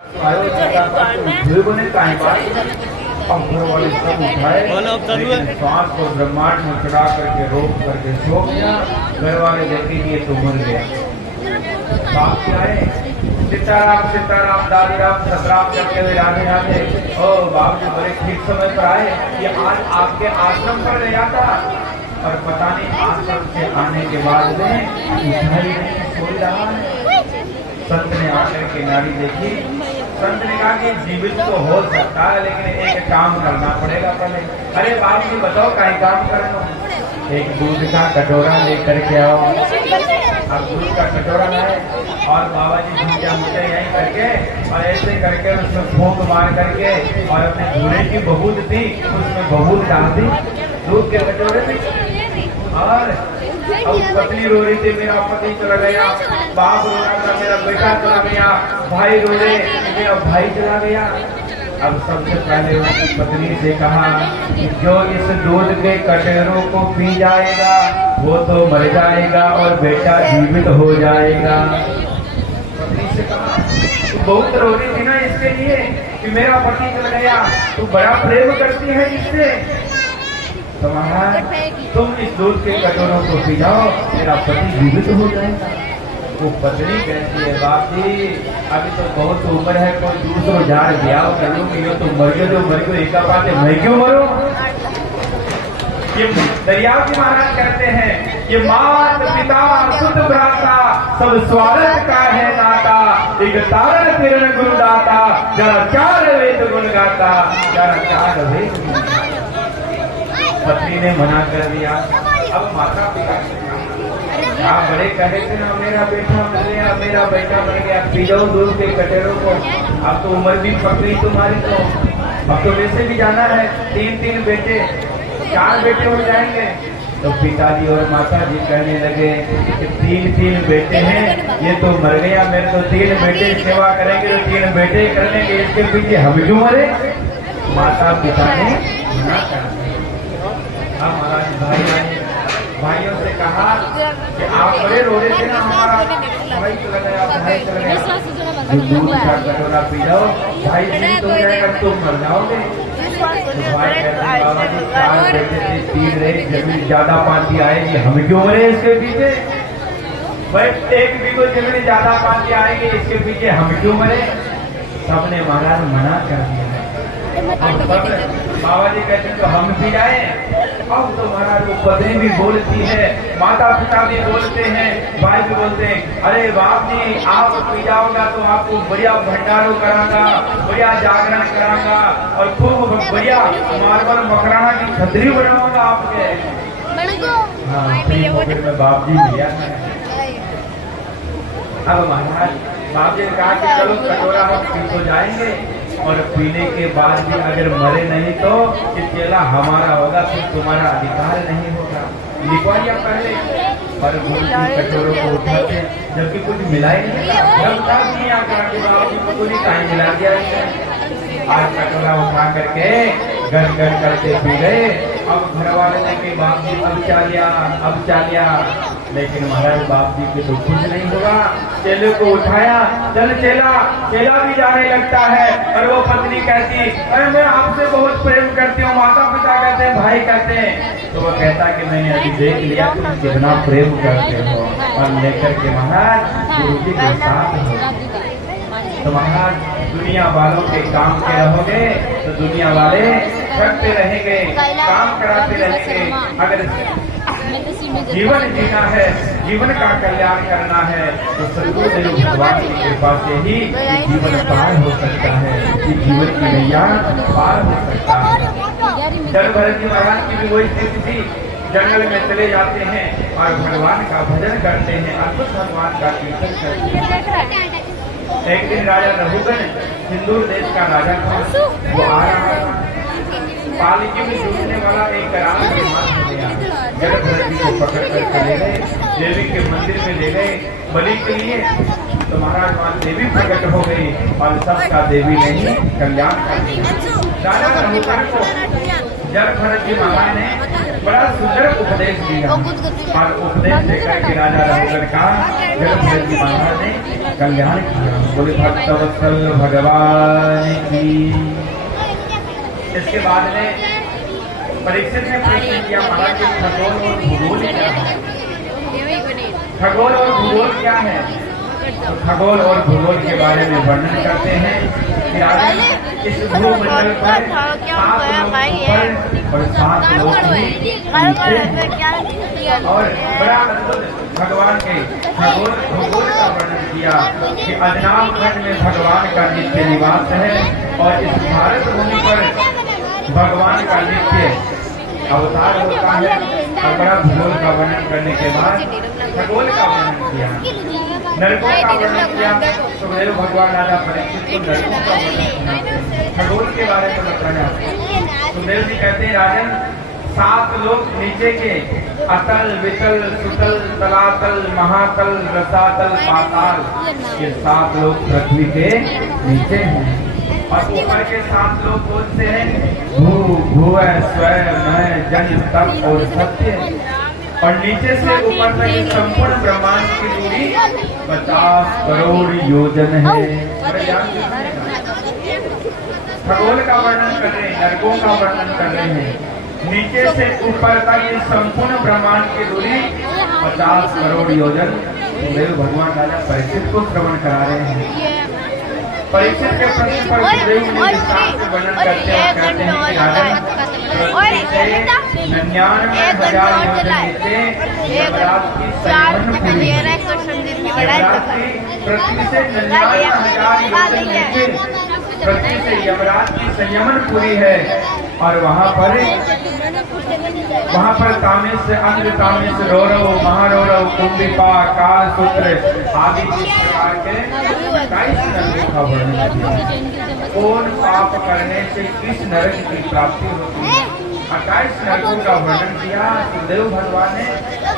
श्वास को ब्रह्मांड में चढ़ा करके रोक करके सो गया। घर वाले देखे कि ये तो मर गया। बाप क्या है, सीताराम सीताराम दादीराम सतराम करते हुए राधे राधे। ओ बाप जी बड़े ठीक समय पर आए। ये आज आपके आश्रम पर गया था और पता नहीं आश्रम से आने के बाद में सो रहा है। संत ने आकर के नारी देखी। संत ने कहा कि जीवित तो हो सकता है लेकिन एक काम करना पड़ेगा पहले। अरे बाप जी बताओ क्या काम करना। एक दूध का कटोरा लेकर के आओ। अब दूध का कटोरा लाए और बाबा जी भूजा मुझे यहीं करके और ऐसे करके उसमें फूंक मार करके और अपने दूल्हे की बहूत थी उसमें बहूत डाल दी दूध के कटोरे में। और अब पत्नी रो रही थी मेरा पति चला गया, बाप रो रहा था मेरा बेटा चला गया, भाई रो रहे मेरा भाई चला गया। अब सबसे पहले उसकी पत्नी से कहा कि जो इस दूध के कटोरों को पी जाएगा वो तो मर जाएगा और बेटा जीवित हो जाएगा। पत्नी से कहा तू बहुत रो रही थी ना इसके लिए कि मेरा पति चला गया, तू बड़ा प्रेम करती है इससे, तुम्हारा तुम इस दूध के कटोरों को पी जाओ मेरा पति जीवित हो जाएगा। वो पत्नी कहती है बाप जी अभी तो बहुत उम्र है, कोई दूसरों जार गया करूँगी ये तो मर गए जो मर गए एक बात है मैं क्यों मरूं। ये दरिया जी महाराज कहते हैं ये मात पिता सुत भ्राता सब स्वार्थ का है नाता, एक तारण किरण गुरुदाता जरा चार वेद गुण गाता जरा चार वेद। पत्नी ने मना कर दिया। अब माता पिता आप बड़े कहे थे ना मेरा बेटा मर गया मेरा बेटा मर गया, पी जाओ दूध के कटोरों को। अब तो उम्र भी पक गई तुम्हारी, तो अब तो वैसे भी जाना है, 3 बेटे 4 बेटे हो जाएंगे। तो पिताजी और माता जी कहने लगे कि 3 बेटे हैं ये तो मर गया, मेरे तो 3 बेटे सेवा करेंगे तो 3 बेटे करने के इसके पीछे हम क्यों मरे। माता पिता ने मना कर दिया। अब महाराज भाइयों से कहा कि आप बड़े रो रहे थे ना हमारा भाई चला गया दूध का कटोरा पी जाओ भाई जीवित हो जाएगा तुम मर जाओगे। तो भाई कहते बाबा जी 4 बेटे से 3 रहे जमीन ज्यादा पाती आएगी हम क्यों मरे इसके पीछे। भाई एक भी कोई जमीन ज्यादा पाती आएगी इसके पीछे हम क्यों मरे। सबने महाराज मना कर दिया। बाबा जी कहते हैं तो हम भी जाए। अब तो महाराज वो पत्नी भी बोलती है, माता पिता भी बोलते हैं, भाई भी बोलते हैं अरे बाप जी आप पी जाओगा तो आपको बढ़िया भंडारो कराऊंगा, बढ़िया जागरण कराऊंगा और खूब बढ़िया मार्बल मकराना की छतरी बनाऊंगा आपके। हाँ में बाप जी लिया। अब महाराज बाप जी ने कहा कि चलो कटोरा हम पी तो जाएंगे और पीने के बाद भी अगर मरे नहीं तो ये केला हमारा होगा, फिर तुम्हारा अधिकार नहीं होगा। लिखवाइए पहले। और गुरु जी कटोरों को उठाते जबकि कुछ मिला ही नहीं, जब तक नहीं आकर कुछ टाइम मिला दिया। आज कटोरा उठा करके गड़ करके पी गए। अब घर वाले ने कि बाप जी अब चालिया लेकिन महाराज बाप जी के तो कुछ नहीं हुआ। चेले को उठाया, चल चेला भी जाने लगता है और वो पत्नी कहती अरे मैं आपसे बहुत प्रेम करती हूँ। माता पिता कहते हैं भाई कहते हैं तो वो कहता कि मैंने अभी देख लिया तुम कितना प्रेम करते हो और लेकर के महाराज गुरु जी के साथ हो। तो महाराज दुनिया वालों के काम के रहोगे तो दुनिया वाले करते रहेंगे, काम कराते रहेंगे। अगर जीवन जीना है, जीवन का कल्याण करना है तो सद्गुरुदेव भगवान की कृपा से ही जीवन पार हो सकता है, जीवन की नैया पार हो सकता है। जल भरत जी महाराज की भी वही स्थिति थी। जंगल में चले जाते हैं और भगवान का भजन करते हैं, अद्भुत भगवान का कीर्तन करते हैं। एक दिन राजा रघुगण हिंदू देश का राजा था, वो आ रहा था। पालकी में जूझने वाला एक करार के हाथ हो गया। जगत भरत जी को पकड़ कर चले गए, देवी के मंदिर में ले गए बलि के लिए। तो महाराज वहाँ देवी प्रकट हो गई और सबका देवी ने ही कल्याण कर दिया। राजा रघुगण को जब भरत जी महाराज ने बड़ा सुंदर उपदेश दिया और उपदेश देकर के राजा रघुगण का जब भरत जी महाराज ने कल्याण किया। बोले भक्तवत्सल भगवान की। इसके बाद में परीक्षित ने प्रश्न किया, महाराज जी खगोल और भूगोल क्या है? खगोल और भूगोल क्या है? तो खगोल और भूगोल के बारे में वर्णन करते हैं कि इस भूमंडल पर 7 लोग ऊपर और 7 लोग नीचे। और बड़ा अद्भुत भगवान के खगोल भूगोल का वर्णन किया कि अजनाम खंड में भगवान का नित्य निवास है और इस भारत भूमि पर भगवान का नित्य अवतार होता है। और बड़ा भूगोल का वर्णन करने के बाद खगोल का वर्णन किया, नरकों का वर्णन किया। सुखदेव भगवान राजा परीक्षित को नरकों का वर्णन किया, खगोल के बारे में बताया। सुखदेव जी कहते हैं, राजन 7 लोग नीचे के अतल वितल सुतल तलातल महातल रसातल पाताल, ये 7 लोग पृथ्वी के नीचे हैं। और ऊपर के 7 लोग कौन से हैं? भू भुव स्व मह जन तप और सत्य। और नीचे से ऊपर तक संपूर्ण ब्रह्मांड की दूरी 50 करोड़ योजन है। खगोल का वर्णन कर रहे हैं, नरकों का वर्णन कर रहे हैं। नीचे से ऊपर तक ये संपूर्ण ब्रह्मांड की दूरी 50 करोड़ योजन सुखदेव भगवान राजा परीक्षित को श्रवण करा रहे हैं। परीक्षित के प्रश्न पर सुखदेव जी विस्तार से वर्णन करते हैं और कहते हैं कि राजन 99,000 योजन नीचे यमराज की संयमन पूरी, पृथ्वी से 99,000 योजन नीचे पृथ्वी से यमराज की संयमन पूरी है। और वहाँ पर तामेश अंग्र तामेश रौरव महारौरव कुंभिपा काल सूत्र आदि इस प्रकार के 22 नरकों का वर्णन किया। कौन पाप करने से किस नरक की प्राप्ति होती है, 28 नरकों का वर्णन किया। सुखदेव भगवान ने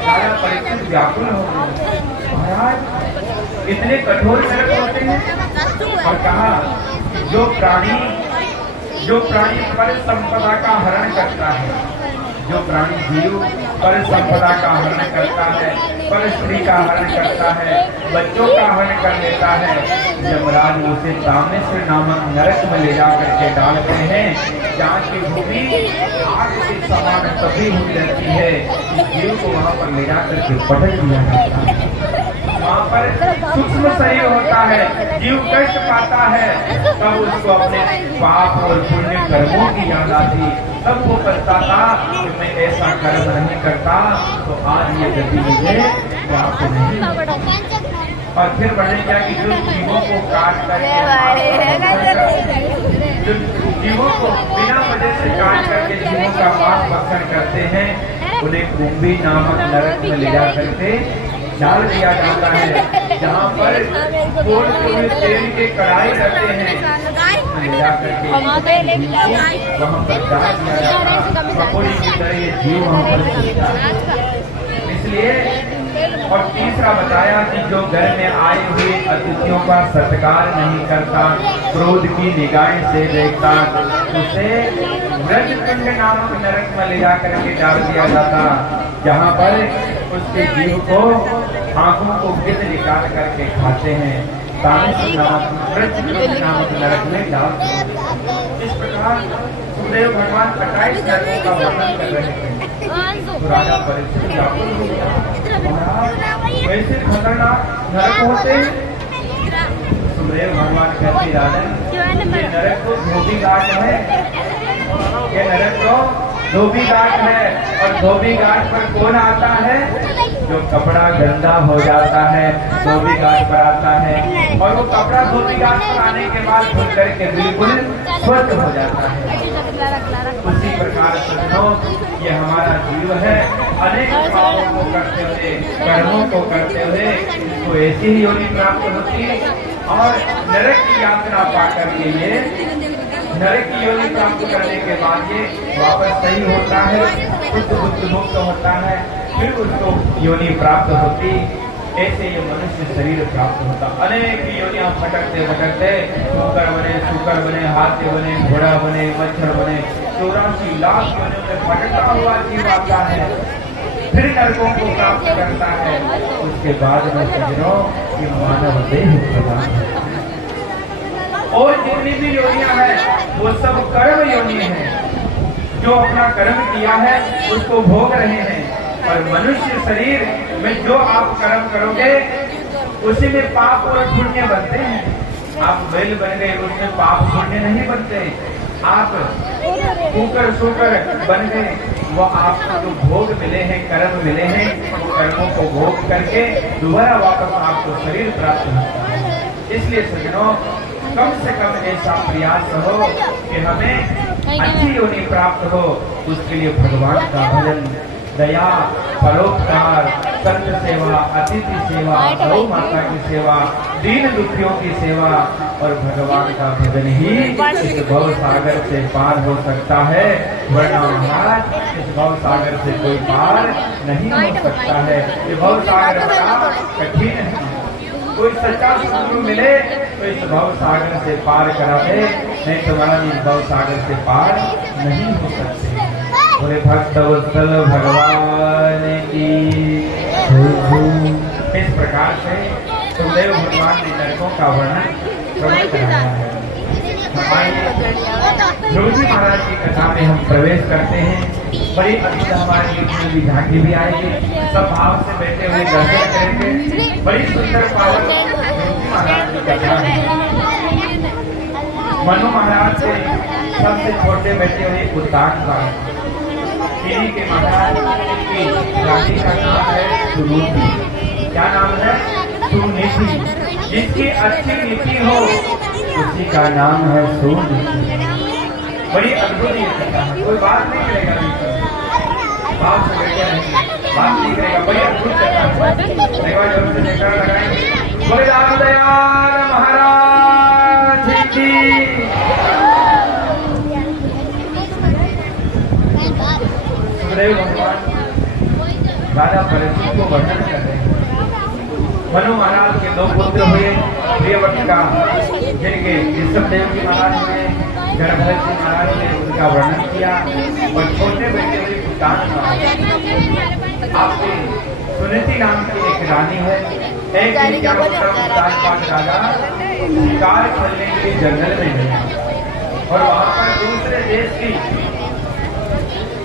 राजा परीक्षित व्याकुल हो गए, महाराज इतने कठोर नरक होते हैं? और कहा, जो प्राणी पर संपदा का हरण करता है, जो प्राणी जीव पर संपदा का हरण करता है, पर स्त्री का हरण करता है, बच्चों का हरण कर लेता है, यमराज उसे तामेश्वर नामक नरक में ले जा करके डालते हैं, जहाँ की भूमि आग के समान तभी हो जाती है। जीव को वहाँ पर ले जा करके पटक दिया जाता है। वहाँ पर सूक्ष्म शरीर होता है, जीव कष्ट पाता है, तब उसको अपने पाप और पुण्य कर्मों की याद आती। तब वो पछताता कि मैं ऐसा कर्म नहीं करता तो आज ये गति मुझे प्राप्त नहीं। और फिर वर्णन किया कि जो जीवों को काट करके जीवों को बिना वजह से काट करके जीवों का मांस भक्षण करते हैं, उन्हें कुंभी नामक नरक में ले जा करके डाल दिया जाता है। जहाँ पर तेल के कढ़ाई रखते हैं, ले जा करके वहाँ पर डाल दिया जाता है। पकौड़ी की तरह ये जीव वहाँ पर इसलिए। और तीसरा बताया कि जो घर में आए हुए अतिथियों का सत्कार नहीं करता, क्रोध की निगाह से देखता, उसे व्रजकुंड नामक नरक में ले जाकर के डाल दिया जाता, जहाँ पर उसके जीव को आंखों को गिद्ध निकाल करके खाते हैं। तामेश्वर नामक व्रजकुंड नामक नरक में डाल दिया। इस प्रकार सुखदेव भगवान 28 नरकों का वर्णन कर रहे थे। तो राजा परीक्षित व्याकुल हो गया, वैसे खतरनाक नरक होते हैं? सुखदेव भगवान कहते, राजन ये नरक तो धोबी घाट है, ये नरक तो धोबी घाट है। और धोबी घाट पर कौन आता है? जो कपड़ा गंदा हो जाता है धोबी घाट पर आता है, और वो कपड़ा धोबी घाट पर आने के बाद धुल करके बिल्कुल स्वच्छ हो जाता है। उसी प्रकार सज्जनों, ये हमारा जीव है, अनेक पापों को करते हुए, कर्मों को करते हुए इसको ऐसी ही योनि प्राप्त होती है। और नरक की यात्रा पा करके ये नरक की योनि प्राप्त करने के बाद ये वापस सही होता है, शुद्ध बुद्ध मुक्त होता है, फिर उसको योनि प्राप्त होती। ऐसे ये मनुष्य शरीर प्राप्त होता। अनेक योनियां भटकते भटकते शुकर बने, हाथी बने, घोड़ा बने, मच्छर बने, 84 लाख योनियों में भटकता हुआ जीव आता है। फिर नरकों को प्राप्त करता है, उसके बाद में सज्जनों ये मानव देह प्रदान होता है। और जितनी भी योनियां हैं वो सब कर्म योनि है, जो अपना कर्म किया है उसको भोग रहे हैं। और मनुष्य शरीर में जो आप कर्म करोगे उसी में पाप और पुण्य बनते हैं। आप बैल बन गए उसमें पाप पुण्य नहीं बनते। आप कुकर सुकर बन गए, वो आपको जो भोग मिले हैं, कर्म मिले हैं, वो कर्मों को भोग करके दोबारा वापस आपको शरीर प्राप्त होता है। इसलिए सज्जनों कम से कम ऐसा प्रयास हो कि हमें अच्छी योनि प्राप्त हो। उसके लिए भगवान का भजन, दया, परोपकार, संत सेवा, अतिथि सेवा, गौ माता की सेवा, दीन दुखियों की सेवा और भगवान का भजन ही इस भव सागर से पार हो सकता है। वरना महाराज इस भव सागर से कोई पार नहीं हो सकता है। ये भव सागर बड़ा कठिन है। कोई सच्चा सदगुरु मिले तो इस भव सागर से पार करा दे, नहीं तो महाराज इस भव सागर से पार नहीं हो सकते। बोले भक्त वत्सल भगवान की। इस प्रकार से सुखदेव भगवान ने नरकों का वर्णन कराया है। ध्रुव जी महाराज की कथा में हम प्रवेश करते हैं। बड़ी अद्भुत हमारी भी झांकी भी आएगी, सब भाव से बैठे हुए दर्शन करेंगे। बड़ी सुंदर पावन ध्रुव जी महाराज की कथा है। मनु महाराज से सबसे छोटे बैठे हुए उद्दान का के महाराज की रानी का नाम है सुनीति। क्या नाम है? सुनीति। जिसकी अच्छी नीति हो उसी का नाम है सुनीति। बड़ी अद्भुत ये कथा है। कोई बात नहीं करेगा, बात से बैठे नहीं, बात नहीं करेगा। बड़ी अद्भुत कथा है। जरूर से देखा लगाएंगे। बोले राम दयाल महाराज की। सुखदेव भगवान राजा परीक्षित को वर्णन कर रहे हैं। मनु महाराज के दो पुत्र हुए, प्रियवटिका जिनके ऋषभदेव जी महाराज ने, जड़भरत जी महाराज ने उनका वर्णन किया। और छोटे बेटे हुए उद्दान आपके सुनीति नाम की एक रानी है। एक दिन क्या होता, उद्दान पाठ राजा शिकार खेलने के लिए जंगल में गया और वहां पर दूसरे देश की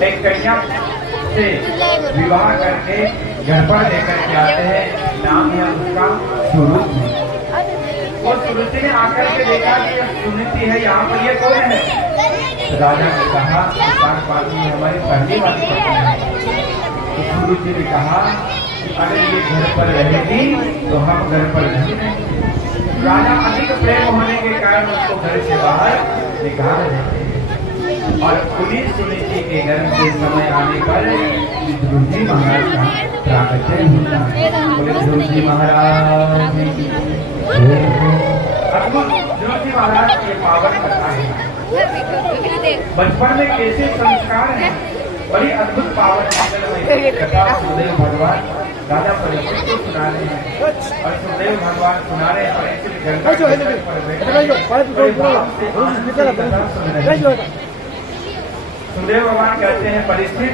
एक कन्या से विवाह करके घर पर लेकर के आते हैं। नाम है उसका सुरुचि। और सुरुचि ने आकर के देखा कि यह सुनीति है, यहाँ पर ये कौन है? तो राजा ने कहा हमारी पहली वाली पत्नी है। तो सुरुचि ने कहा अगर ये घर पर रहेगी तो हम घर पर नहीं रहेंगे। राजा अधिक प्रेम होने के कारण उसको घर से बाहर निकाल देते हैं। और पुलिस सुनीति के जन्म के समय आने पर ध्रुव जी महाराज का प्राकट्य होता है। बोले ध्रुव जी महाराज अद्भुत। ध्रुव जी महाराज की पावन कथा है। बचपन में कैसे संस्कार है, बड़ी अद्भुत पावन कथा सुखदेव भगवान राजा परीक्षित को सुना रहे हैं। और सुखदेव भगवान सुना रहे हैं, परीक्षित जंगल पर बैठे सुखदेव भगवान कहते हैं परीक्षित,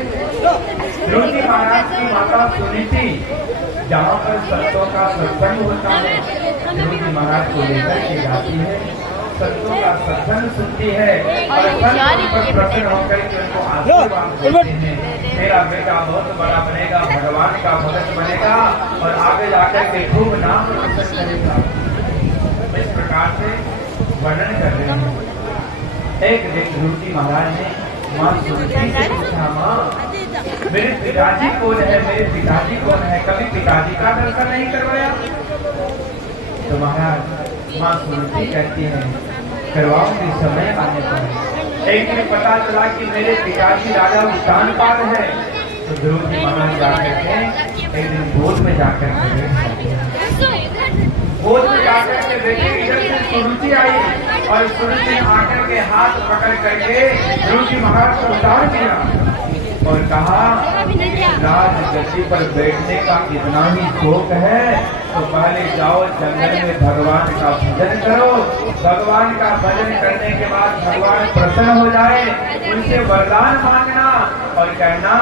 ध्रुव जी महाराज की माता सुनीति जहाँ पर संतों का सत्संग होता है, ध्रुव जी महाराज को लेकर के जाती है, संतों का सत्संग सुनती है और संत पर प्रसन्न होकर के उनको आशीर्वाद देते हैं। मेरा बेटा बहुत बड़ा बनेगा, भगवान का भक्त बनेगा और आगे जाकर के खूब नाम रोशन करेगा। इस प्रकार से वर्णन कर रहे हैं। एक दिन ध्रुव जी महाराज ने माँ सुनीति से पूछा, माँ मेरे पिताजी कौन है, मेरे पिताजी कौन है? कभी पिताजी का दर्शन नहीं करवाया? तो महाराज माँ सुनीति कहती है करवाऊंगी समय आने पर। एक दिन पता चला कि मेरे पिताजी राजा उद्दानपाल है। तो ध्रुव जी महाराज जाकर के एक दिन गोद में जाकर गोद में जाकर के देखे इधर से सुरुचि आई और सुरुचि ने आकर के हाथ पकड़ करके ध्रुव जी महाराज को उतार दिया। और कहा राजगद्दी पर बैठने का इतना ही शौक है तो पहले जाओ जंगल में भगवान का भजन करो। भगवान का भजन करने के बाद भगवान प्रसन्न हो जाए, उनसे वरदान मांगना और कहना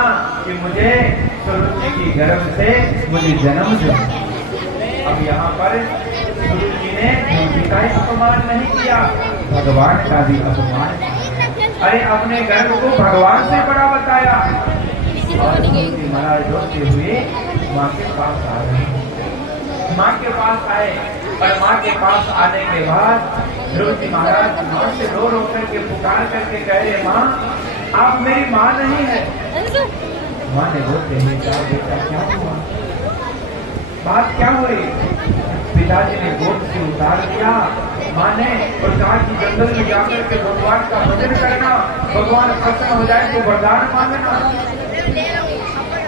कि मुझे सूरज जी की गर्भ से मुझे जन्म दो। अब यहाँ पर सूरज जी ने ध्रुव का ही अपमान नहीं किया, भगवान का भी अपमान किया। अरे अपने गर्भ को भगवान से बड़ा बताया। और महाराज रोते हुए माँ के पास आ गए। माँ के पास आए और माँ के पास आने के बाद ध्रुव जी महाराज माँ से रो रो करके पुकार करके कह रहे, माँ आप मेरी माँ नहीं है। माँ ने रोते हुए कहा, बेटा क्या हुआ, बात क्या हुई? पिताजी ने गोद से उतार दिया माँ ने और कहा कि जंगल में जाकर के भगवान का भजन करना, भगवान प्रसन्न हो जाए तो वरदान मांगना।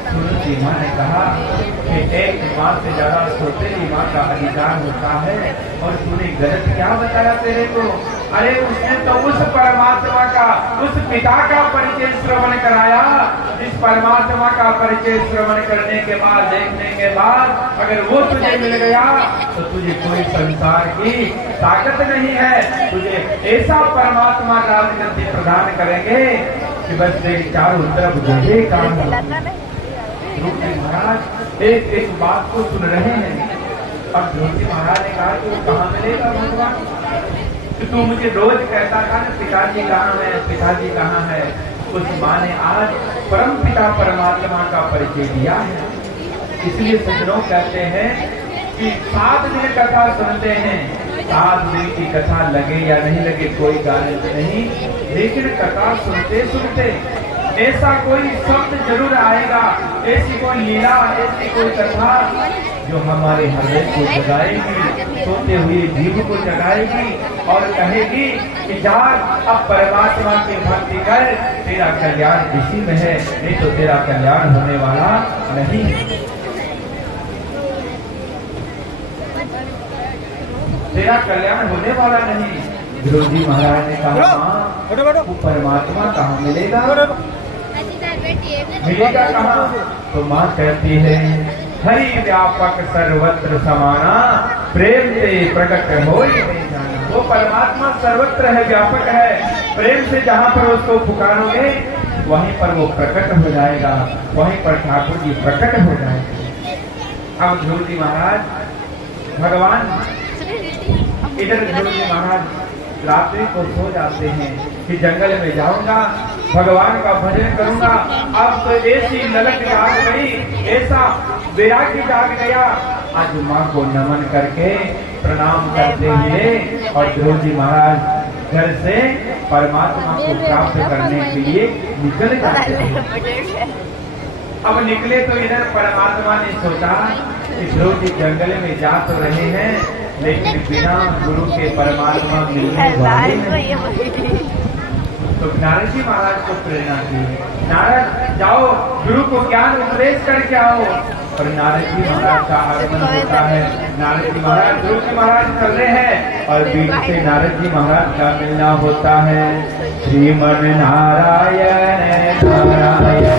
सूरज जी माँ ने कहा कि एक माँ से ज्यादा सौतेली माँ का अधिकार होता है और तूने गलत क्या बताया तेरे को? अरे उसने तो उस परमात्मा का, उस पिता का परिचय श्रवण कराया। इस परमात्मा का परिचय श्रवण करने के बाद, देखने के बाद अगर वो तुझे मिल गया तो तुझे कोई संसार की ताकत नहीं है। तुझे ऐसा परमात्मा राजगद्दी प्रदान करेंगे कि बस तेरी चारों तरफ जय काम। ध्रुव जी महाराज एक एक बात को सुन रहे हैं। अब ध्रुव जी महाराज ने कहा कि वो कहाँ मिलेगा भगवान? तू मुझे रोज कहता था ना पिताजी कहाँ है, पिताजी कहाँ है। उस माँ ने आज परम पिता परमात्मा का परिचय दिया है। इसलिए सज्जनों कहते हैं कि 7 दिन कथा सुनते हैं, 7 दिन की कथा लगे या नहीं लगे कोई गारंटी नहीं, लेकिन कथा सुनते सुनते ऐसा कोई शब्द जरूर आएगा, ऐसी कोई लीला, ऐसी कोई कथा जो हमारे हृदय को जगाएगी, सोते हुए जीव को जगाएगी और कहेगी कि जाग अब परमात्मा की भक्ति कर, तेरा कल्याण इसी में है, नहीं तो तेरा कल्याण होने वाला नहीं। तेरा कल्याण होने वाला नहीं। ध्रुव जी महाराज ने कहा, माँ वो परमात्मा कहाँ मिलेगा? मिलेगा कहाँ? तो माँ कहती है, हरि व्यापक सर्वत्र समाना, प्रेम से प्रकट हो जाना। वो परमात्मा सर्वत्र है, व्यापक है, प्रेम से जहाँ पर उसको पुकारोगे वहीं पर वो प्रकट हो जाएगा, वहीं पर ठाकुर जी प्रकट हो जाएंगे। अब ध्रुव जी महाराज भगवान इधर ध्रुव जी महाराज रात्रि को सो जाते हैं कि जंगल में जाऊंगा, भगवान का भजन करूंगा। अब तो ऐसी ललक जाग गई, ऐसा वैराग्य जाग गया। आज माँ को नमन करके प्रणाम करते हुए और ध्रुव जी महाराज घर से परमात्मा को प्राप्त करने के लिए निकल जाते हैं। अब निकले तो इधर परमात्मा ने सोचा कि ध्रुव जी जंगल में जा तो रहे हैं, लेकिन बिना गुरु के परमात्मा मिलने वाले नहीं। तो नारद जी महाराज को प्रेरणा की, नारद जाओ गुरु को ज्ञान उपदेश करके आओ। और नारद जी महाराज का आगमन होता है। नारद जी महाराज ध्रुव जी महाराज चल रहे हैं और बीच से नारद जी महाराज का मिलना होता है। श्रीमन नारायण नारायण